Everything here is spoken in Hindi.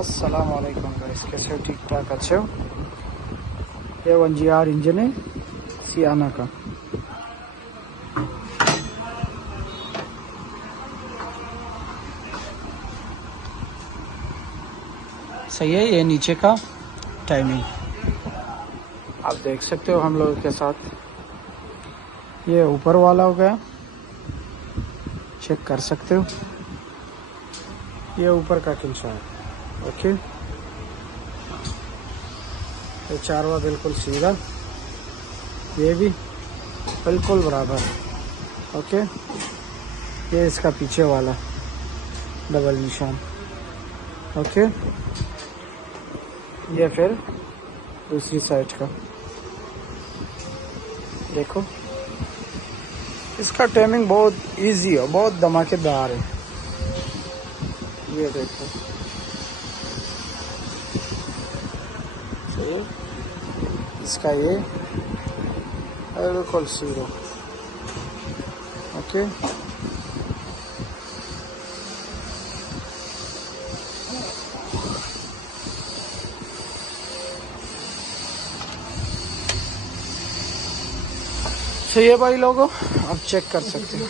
अस्सलाम वालेकुम गाइस, कैसे हो? ठीक ठाक अच्छे हो? ये 1GR इंजन है सियाना का। सही है। ये नीचे का टाइमिंग आप देख सकते हो हम लोगों के साथ। ये ऊपर वाला हो गया, चेक कर सकते हो। ये ऊपर का किंचा है। ओके, ये चारवा बिल्कुल सीधा, ये भी बिल्कुल बराबर। ओके, ये इसका पीछे वाला डबल निशान। ओके, ये फिर दूसरी साइड का देखो। इसका टाइमिंग बहुत इजी है, बहुत धमाकेदार है। ये देखो, सही है। इसका ये बिल्कुल सीधा। ओके, सही है भाई लोगों, आप चेक कर सकते हो।